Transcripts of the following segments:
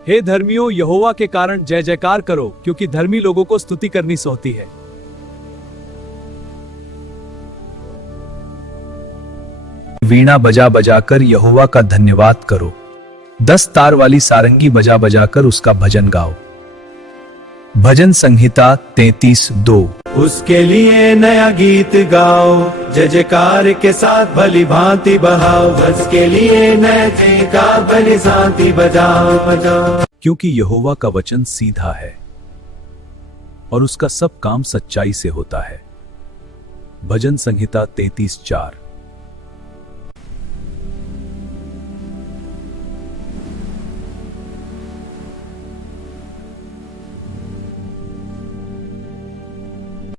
हे धर्मियों, यहोवा के कारण जय जयकार करो, क्योंकि धर्मी लोगों को स्तुति करनी सोती है। वीणा बजा बजाकर यहोवा का धन्यवाद करो। 10 तार वाली सारंगी बजा बजाकर उसका भजन गाओ। भजन संहिता 33:2। उसके लिए नया गीत गाओ, जय जयकार के साथ भली भांति बहाओ। उसके लिए नए का भली भांति बजाओ बजाओ। क्योंकि यहोवा का वचन सीधा है और उसका सब काम सच्चाई से होता है। भजन संहिता 33:4।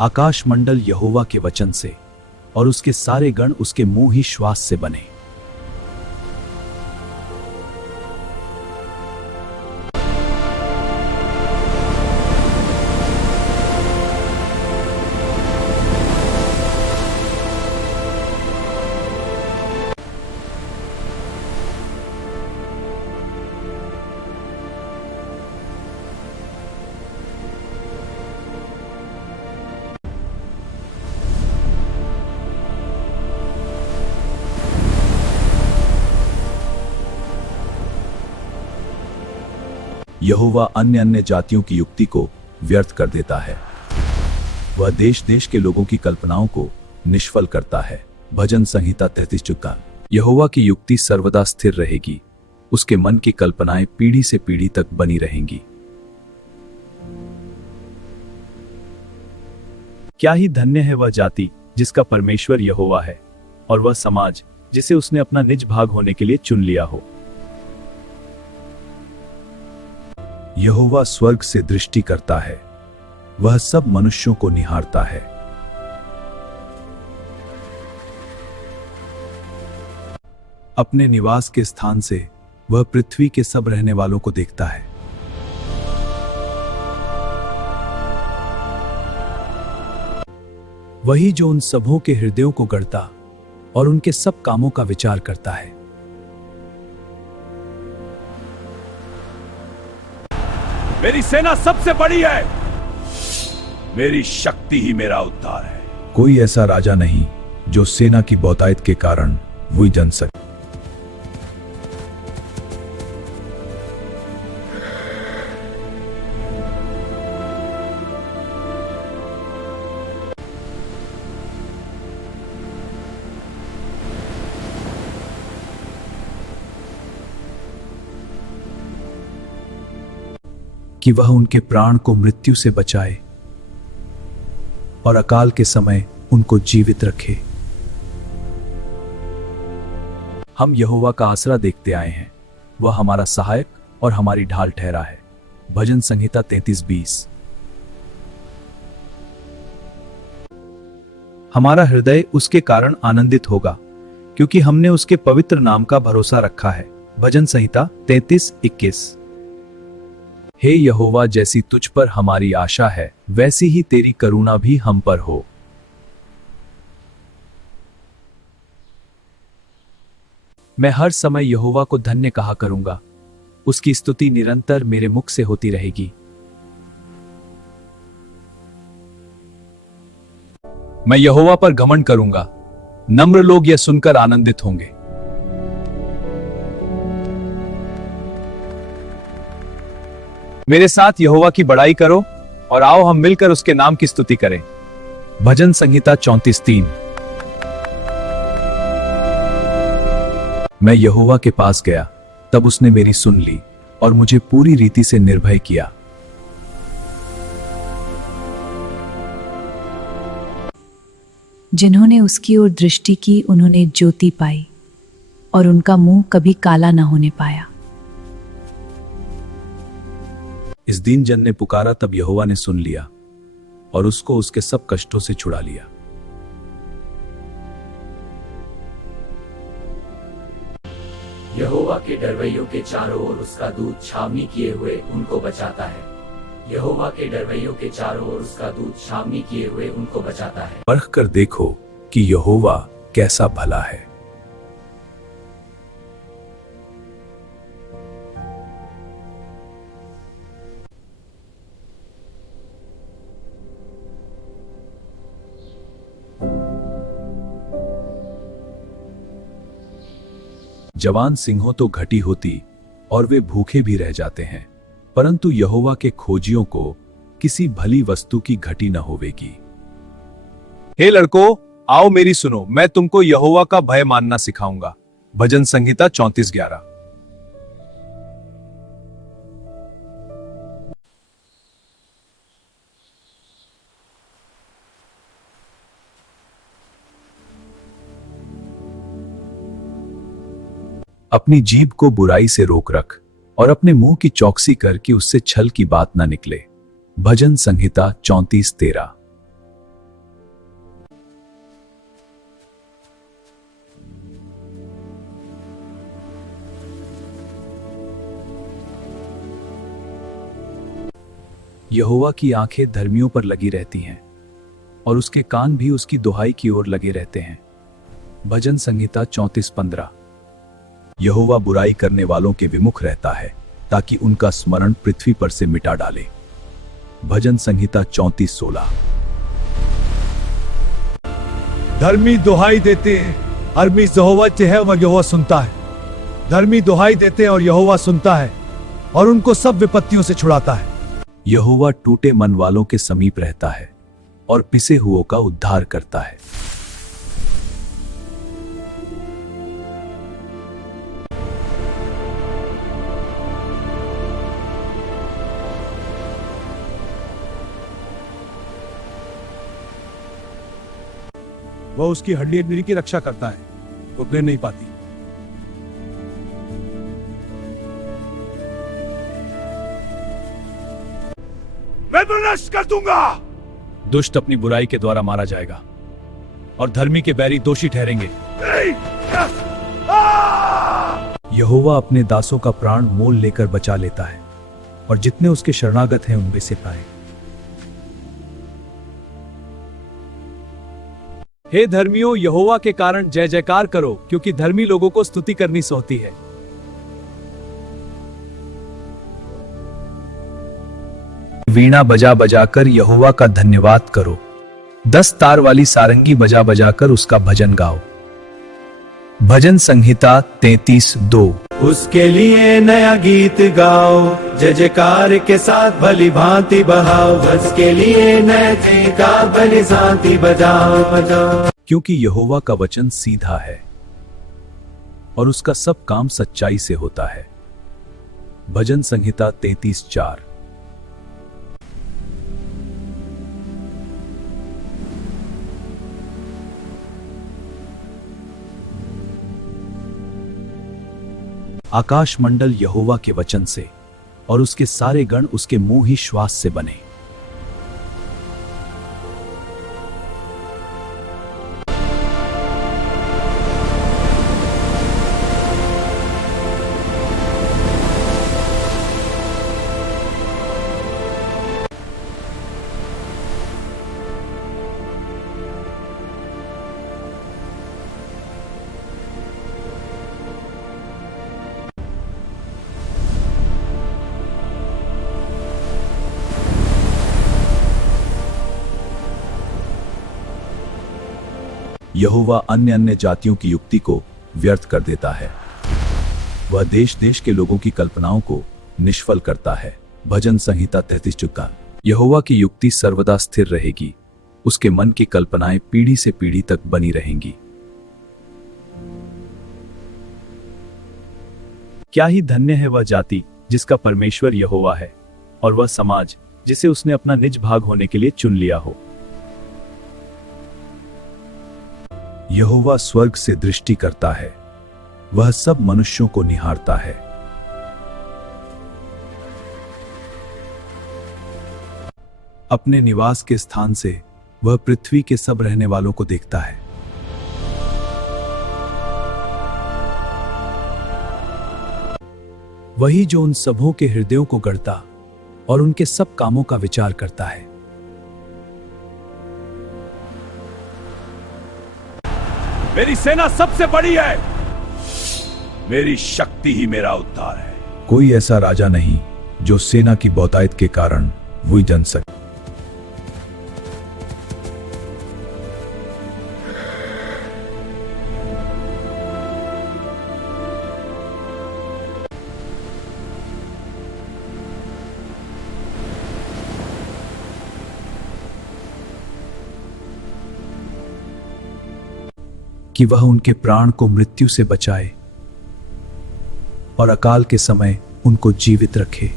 आकाश मंडल यहोवा के वचन से और उसके सारे गण उसके मुंह ही श्वास से बने। यहोवा अन्य अन्य जातियों की युक्ति को व्यर्थ कर देता है। वह देश देश के लोगों की कल्पनाओं को निष्फल करता है। भजन संहिता 33:4। यहोवा की युक्ति सर्वदा स्थिर रहेगी, उसके मन की कल्पनाएं पीढ़ी से पीढ़ी तक बनी रहेंगी। क्या ही धन्य है वह जाति जिसका परमेश्वर यहोवा है, और वह समाज जिसे उसने अपना निज भाग होने के लिए चुन लिया हो। यहोवा स्वर्ग से दृष्टि करता है, वह सब मनुष्यों को निहारता है। अपने निवास के स्थान से वह पृथ्वी के सब रहने वालों को देखता है। वही जो उन सबों के हृदयों को गढ़ता और उनके सब कामों का विचार करता है। मेरी सेना सबसे बड़ी है, मेरी शक्ति ही मेरा उद्धार है। कोई ऐसा राजा नहीं जो सेना की बहुतायत के कारण वही जन सके। कि वह उनके प्राण को मृत्यु से बचाए और अकाल के समय उनको जीवित रखे। हम यहोवा का आसरा देखते आए हैं, वह हमारा सहायक और हमारी ढाल ठहरा है। भजन संहिता 33:20। हमारा हृदय उसके कारण आनंदित होगा, क्योंकि हमने उसके पवित्र नाम का भरोसा रखा है। भजन संहिता 33:21। हे यहोवा, जैसी तुझ पर हमारी आशा है, वैसी ही तेरी करुणा भी हम पर हो। मैं हर समय यहोवा को धन्य कहा करूंगा, उसकी स्तुति निरंतर मेरे मुख से होती रहेगी। मैं यहोवा पर घमंड करूंगा, नम्र लोग यह सुनकर आनंदित होंगे। मेरे साथ यहोवा की बड़ाई करो और आओ हम मिलकर उसके नाम की स्तुति करें। भजन संहिता 34:3। मैं यहोवा के पास गया, तब उसने मेरी सुन ली और मुझे पूरी रीति से निर्भय किया। जिन्होंने उसकी ओर दृष्टि की, उन्होंने ज्योति पाई और उनका मुंह कभी काला न होने पाया। इस दीन जन ने पुकारा, तब यहोवा ने सुन लिया और उसको उसके सब कष्टों से छुड़ा लिया। यहोवा के डरवैयों के चारों ओर उसका दूत छावनी किए हुए उनको बचाता है। यहोवा के डरवैयों के चारों ओर उसका दूत छावनी किए हुए उनको बचाता है। परख कर देखो कि यहोवा कैसा भला है। जवान सिंहों तो घटी होती और वे भूखे भी रह जाते हैं, परंतु यहोवा के खोजियों को किसी भली वस्तु की घटी न होवेगी। हे लड़कों, आओ मेरी सुनो, मैं तुमको यहोवा का भय मानना सिखाऊंगा। भजन संहिता 34:11। अपनी जीभ को बुराई से रोक रख और अपने मुंह की चौकसी कर कि उससे छल की बात ना निकले। भजन संहिता 34:13। यहोवा की आंखें धर्मियों पर लगी रहती हैं और उसके कान भी उसकी दुहाई की ओर लगे रहते हैं। भजन संहिता 34:15। यहोवा बुराई करने वालों के विमुख रहता है ताकि उनका स्मरण पृथ्वी पर से मिटा डाले। भजन संहिता 34:16। धर्मी दुहाई देते हैं, अरमी यहोवा है वह यहोवा सुनता है। धर्मी दुहाई देते हैं और यहोवा सुनता है और उनको सब विपत्तियों से छुड़ाता है। यहोवा टूटे मन वालों के समीप रहता है और पिसे हुओं का उद्धार करता है। वह उसकी हड्डी की रक्षा करता है, वो गिर नहीं पाती। मैं तो नष्ट कर दूंगा। दुष्ट अपनी बुराई के द्वारा मारा जाएगा और धर्मी के बैरी दोषी ठहरेंगे। यहोवा अपने दासों का प्राण मोल लेकर बचा लेता है और जितने उसके शरणागत हैं उनमें से पाए। हे धर्मियों, यहोवा के कारण जय जयकार करो, क्योंकि धर्मी लोगों को स्तुति करनी सोती है। वीणा बजा बजाकर यहोवा का धन्यवाद करो, 10 तार वाली सारंगी बजा बजाकर उसका भजन गाओ। भजन संहिता 33:2। उसके लिए नया गीत गाओ, जय जयकार के साथ भली भांति बहाओ। उसके लिए नए गीत का भली भांति बजाओ बजाओ। क्योंकि यहोवा का वचन सीधा है और उसका सब काम सच्चाई से होता है। भजन संहिता 33:4। आकाश मंडल यहोवा के वचन से और उसके सारे गण उसके मुंह ही श्वास से बने। यहोवा अन्य अन्य जातियों की युक्ति को व्यर्थ कर देता है। वह देश देश के लोगों की कल्पनाओं को निष्फल करता है। भजन संहिता 33:4। यहोवा की युक्ति सर्वदा स्थिर रहेगी, उसके मन की कल्पनाएं पीढ़ी से पीढ़ी तक बनी रहेंगी। क्या ही धन्य है वह जाति जिसका परमेश्वर यहोवा है, और वह समाज जिसे उसने अपना निज भाग होने के लिए चुन लिया हो। यहोवा स्वर्ग से दृष्टि करता है, वह सब मनुष्यों को निहारता है। अपने निवास के स्थान से वह पृथ्वी के सब रहने वालों को देखता है। वही जो उन सबों के हृदयों को गढ़ता और उनके सब कामों का विचार करता है। मेरी सेना सबसे बड़ी है, मेरी शक्ति ही मेरा उद्धार है। कोई ऐसा राजा नहीं जो सेना की बहुतायत के कारण वही जन सके। कि वह उनके प्राण को मृत्यु से बचाए और अकाल के समय उनको जीवित रखे।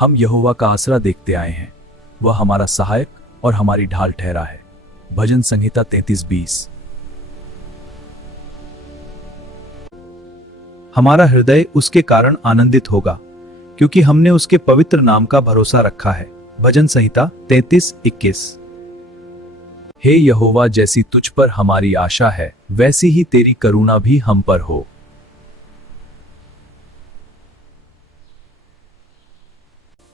हम यहोवा का आसरा देखते आए हैं, वह हमारा सहायक और हमारी ढाल ठहरा है। भजन संहिता 33:20। हमारा हृदय उसके कारण आनंदित होगा, क्योंकि हमने उसके पवित्र नाम का भरोसा रखा है। भजन संहिता 33:21। हे यहोवा, जैसी तुझ पर हमारी आशा है, वैसी ही तेरी करुणा भी हम पर हो।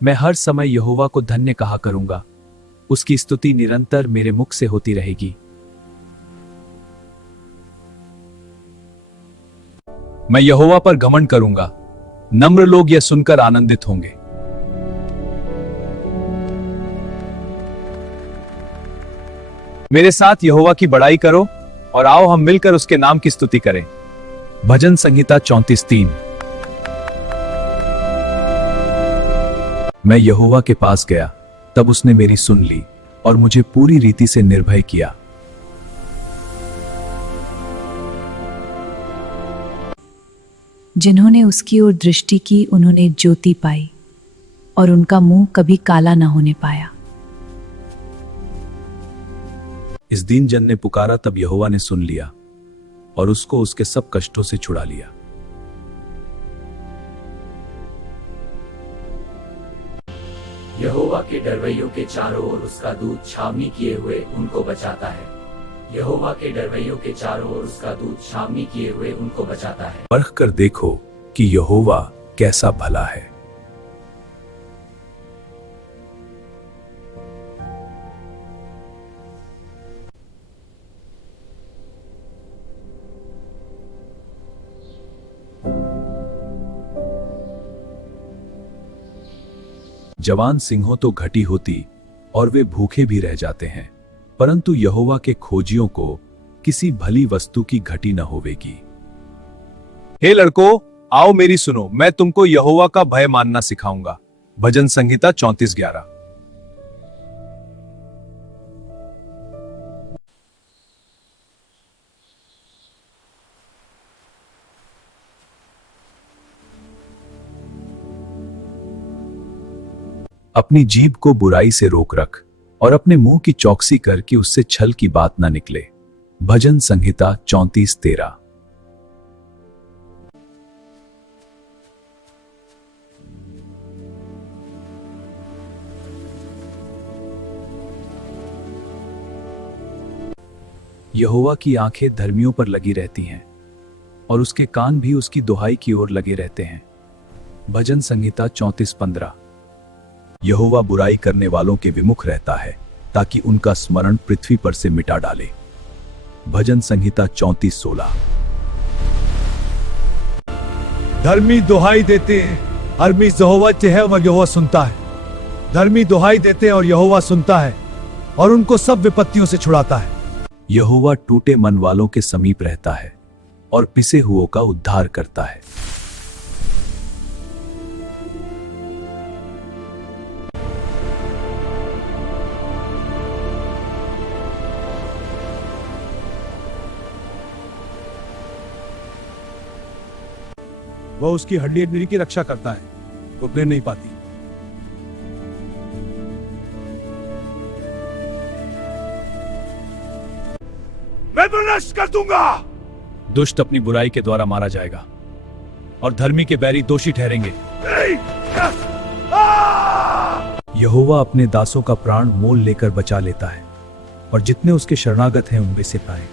मैं हर समय यहोवा को धन्य कहा करूंगा, उसकी स्तुति निरंतर मेरे मुख से होती रहेगी। मैं यहोवा पर घमंड करूंगा, नम्र लोग यह सुनकर आनंदित होंगे। मेरे साथ यहोवा की बड़ाई करो और आओ हम मिलकर उसके नाम की स्तुति करें। भजन संहिता 34:3। मैं यहोवा के पास गया, तब उसने मेरी सुन ली और मुझे पूरी रीति से निर्भय किया। जिन्होंने उसकी ओर दृष्टि की उन्होंने ज्योति पाई, और उनका मुंह कभी काला न होने पाया। इस दीन जन ने पुकारा, तब यहोवा ने सुन लिया और उसको उसके सब कष्टों से छुड़ा लिया। यहोवा के डरवैयों के चारों ओर उसका दूत छावनी किए हुए उनको बचाता है। यहोवा के डरवैयों के चारों ओर उसका दूत छावनी किए हुए उनको बचाता है। परख कर देखो कि यहोवा कैसा भला है। जवान सिंहों तो घटी होती और वे भूखे भी रह जाते हैं, परंतु यहोवा के खोजियों को किसी भली वस्तु की घटी न होवेगी। हे लड़कों, आओ मेरी सुनो, मैं तुमको यहोवा का भय मानना सिखाऊंगा। भजन संहिता 34:11। अपनी जीभ को बुराई से रोक रख और अपने मुंह की चौकसी कर कि उससे छल की बात ना निकले। भजन संहिता 34:13। यहोवा की आंखें धर्मियों पर लगी रहती हैं और उसके कान भी उसकी दुहाई की ओर लगे रहते हैं। भजन संहिता 34:15। यहोवा बुराई करने वालों के विमुख रहता है, ताकि उनका स्मरण पृथ्वी पर से मिटा डाले। भजन संहिता 34:16। धर्मी दुहाई देते हैं, अर्मी यहोवा है वह यहोवा सुनता है। धर्मी दुहाई देते हैं और यहोवा सुनता है और उनको सब विपत्तियों से छुड़ाता है। यहोवा टूटे मन वालों के समीप रहता है और पिसे हुओं का उद्धार करता है। वह उसकी हड्डी की रक्षा करता है, वो गिर नहीं पाती। मैं तो नष्ट कर दूंगा। दुष्ट अपनी बुराई के द्वारा मारा जाएगा और धर्मी के बैरी दोषी ठहरेंगे। यहोवा अपने दासों का प्राण मोल लेकर बचा लेता है और जितने उसके शरणागत हैं उनमें से पाए।